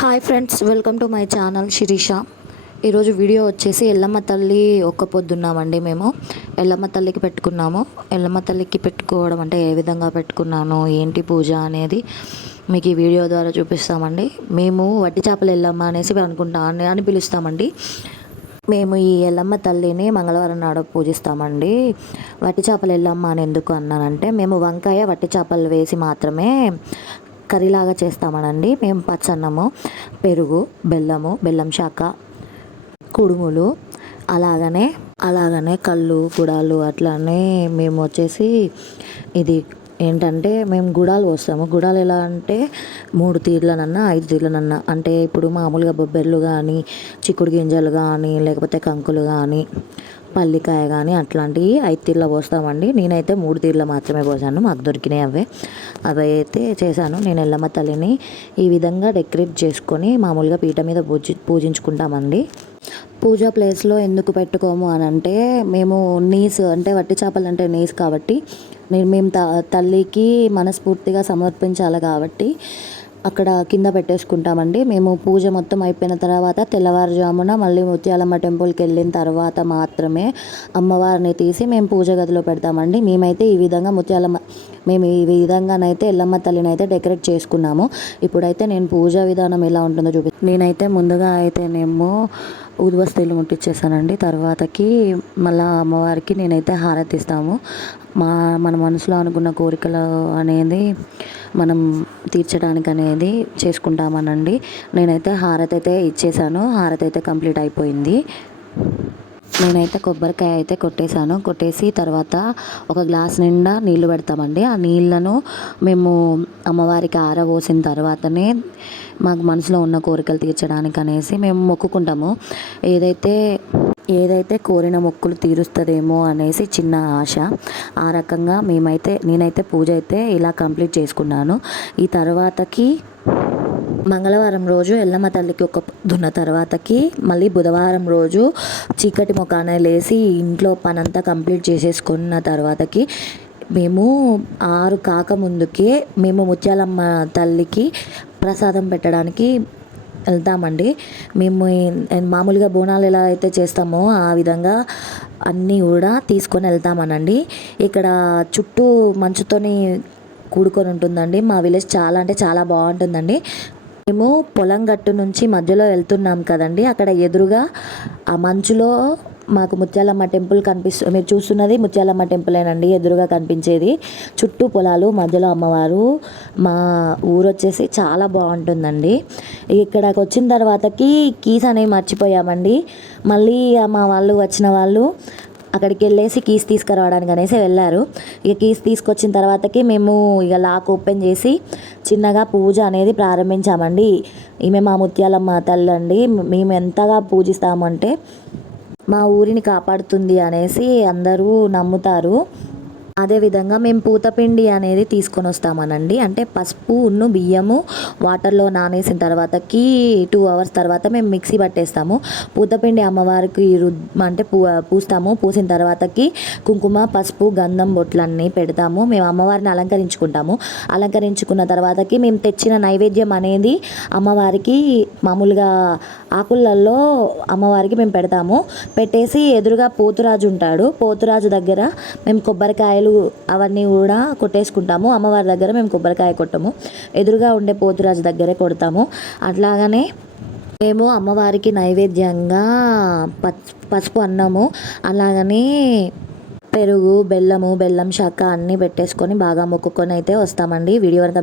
Hi friends welcome to my channel Sirisha ఈరోజు video వచ్చేసి ఎల్లమ్మ తల్లి ఒక్క పొద్దున్నామండి మేము. ఎల్లమ్మ తల్లికి పెట్టుకున్నాము. ఎల్లమ్మ తల్లికి పెట్టుకోవడం అంటే ఏ విధంగా పెట్టుకున్నాను ఏంటి పూజ అనేది మీకు ఈ వీడియో ద్వారా చూపిస్తామండి. మేము వట్టి చేపలు ఎల్లమ్మ అనేసి అనుకుంటా అని అని పిలుస్తామండి. మేము ఈ ఎల్లమ్మ తల్లిని మంగళవారం నాడు పూజిస్తామండి. వట్టి చేపలు ఎల్లమ్మ అని ఎందుకు అన్నానంటే మేము వంకాయ వట్టి చేపలు వేసి మాత్రమే కర్రీలాగా చేస్తామనండి. మేము పచ్చన్నము పెరుగు బెల్లము బెల్లం శాఖ కుడుములు అలాగనే అలాగనే కళ్ళు గుడాలు అట్లానే మేము వచ్చేసి ఇది ఏంటంటే మేము గుడాలు పోస్తాము. గుడాలు ఎలా అంటే మూడు తీర్లనన్నా ఐదు తీర్లనన్నా. అంటే ఇప్పుడు మామూలుగా బొబ్బెర్లు కానీ చిక్కుడు గింజలు కానీ లేకపోతే కంకులు కానీ పల్లికాయ కానీ అట్లాంటివి ఐదు తీర్ల పోస్తామండి. నేనైతే మూడు తీర్ల మాత్రమే పోసాను. మాకు దొరికినాయి అవే. అవి అయితే చేశాను. నేను ఎల్లమ్మ తల్లిని ఈ విధంగా డెకరేట్ చేసుకొని మామూలుగా పీట మీద పూజి పూజించుకుంటామండి. పూజా ప్లేస్లో ఎందుకు పెట్టుకోము అని అంటే మేము నీస్ అంటే వట్టి చేపలు అంటే నీస్ కాబట్టి మేము త తల్లికి మనస్ఫూర్తిగా సమర్పించాలి కాబట్టి అక్కడ కింద పెట్టేసుకుంటామండి. మేము పూజ మొత్తం అయిపోయిన తర్వాత తెల్లవారుజామున మళ్ళీ ముత్యాలమ్మ టెంపుల్కి వెళ్ళిన తర్వాత మాత్రమే అమ్మవారిని తీసి మేము పూజ గదిలో పెడతామండి. మేమైతే ఈ విధంగా ముత్యాలమ్మ మేము ఈ విధంగానైతే ఎల్లమ్మ తల్లిని అయితే డెకరేట్ చేసుకున్నాము. ఇప్పుడైతే నేను పూజా విధానం ఎలా ఉంటుందో చూపి నేనైతే ముందుగా అయితేనేమో ఊదుబస్తీలు ముట్టించేసానండి తర్వాతకి మళ్ళీ అమ్మవారికి నేనైతే హారతి ఇస్తాము. మా మన మనసులో అనుకున్న కోరికలు అనేది మనం తీర్చడానికి అనేది చేసుకుంటామనండి. నేనైతే హారతి అయితే ఇచ్చేసాను. హారతి అయితే కంప్లీట్ అయిపోయింది. నేనైతే కొబ్బరికాయ అయితే కొట్టేశాను. కొట్టేసి తర్వాత ఒక గ్లాస్ నిండా నీళ్ళు పెడతామండి. ఆ నీళ్ళను మేము అమ్మవారికి ఆరబోసిన తర్వాతనే మాకు మనసులో ఉన్న కోరికలు తీర్చడానికి అనేసి మేము మొక్కుకుంటాము. ఏదైతే ఏదైతే కోరిన మొక్కులు తీరుస్తుందేమో అనేసి చిన్న ఆశ. ఆ రకంగా మేమైతే నేనైతే పూజ అయితే ఇలా కంప్లీట్ చేసుకున్నాను. ఈ తర్వాతకి మంగళవారం రోజు ఎల్లమ్మ తల్లికి ఒక దున్న తర్వాతకి మళ్ళీ బుధవారం రోజు చీకటి మొకాన లేసి ఇంట్లో పనంతా కంప్లీట్ చేసేసుకున్న తర్వాతకి మేము ఆరు కాక ముందుకే మేము ముత్యాలమ్మ తల్లికి ప్రసాదం పెట్టడానికి వెళ్తామండి. మేము మామూలుగా బోనాలు ఎలా అయితే చేస్తామో ఆ విధంగా అన్నీ కూడా తీసుకొని వెళ్తామనండి. ఇక్కడ చుట్టూ మంచుతోని కూడుకొని ఉంటుందండి. మా విలేజ్ చాలా అంటే చాలా బాగుంటుందండి. మేము పొలం గట్టు నుంచి మధ్యలో వెళ్తున్నాం కదండి. అక్కడ ఎదురుగా ఆ మంచులో మాకు ముత్యాలమ్మ టెంపుల్ కనిపిస్తు మీరు చూస్తున్నది ముత్యాలమ్మ టెంపులేనండి ఎదురుగా కనిపించేది. చుట్టూ పొలాలు మధ్యలో అమ్మవారు. మా ఊరు వచ్చేసి చాలా బాగుంటుందండి. ఇక్కడకి వచ్చిన తర్వాతకి కీస్ అనేవి మర్చిపోయామండి. మళ్ళీ మా వాళ్ళు వచ్చిన వాళ్ళు అక్కడికి వెళ్ళేసి కీస్ తీసుకురావడానికి అనేసి వెళ్ళారు. ఇక కీస్ తీసుకొచ్చిన తర్వాతకి మేము ఇక లాక్ ఓపెన్ చేసి చిన్నగా పూజ అనేది ప్రారంభించామండి. ఈమె మా ముత్యాలమ్మ తల్లి అండి. మేము ఎంతగా పూజిస్తామంటే మా ఊరిని కాపాడుతుంది అనేసి అందరూ నమ్ముతారు. అదేవిధంగా మేము పూతపిండి అనేది తీసుకొని వస్తామనండి. అంటే పసుపు ఉన్ను బియ్యము వాటర్లో నానేసిన తర్వాతకి టూ అవర్స్ తర్వాత మేము మిక్సీ పట్టేస్తాము. పూతపిండి అమ్మవారికి రు అంటే పూ పూస్తాము. పూసిన తర్వాతకి కుంకుమ పసుపు గంధం బొట్లన్నీ పెడతాము. మేము అమ్మవారిని అలంకరించుకుంటాము. అలంకరించుకున్న తర్వాతకి మేము తెచ్చిన నైవేద్యం అనేది అమ్మవారికి మామూలుగా ఆకులలో అమ్మవారికి మేము పెడతాము. పెట్టేసి ఎదురుగా పోతురాజు ఉంటాడు. పోతురాజు దగ్గర మేము కొబ్బరికాయలు అవన్నీ కూడా కొట్టేసుకుంటాము. అమ్మవారి దగ్గర మేము కొబ్బరికాయ కొట్టము. ఎదురుగా ఉండే పోతురాజు దగ్గరే కొడతాము. అట్లాగనే మేము అమ్మవారికి నైవేద్యంగా పసుపు అన్నము అలాగనే పెరుగు బెల్లము బెల్లం శాఖ అన్నీ పెట్టేసుకొని బాగా మొక్కుకొని అయితే వస్తామండి. వీడియో అంతా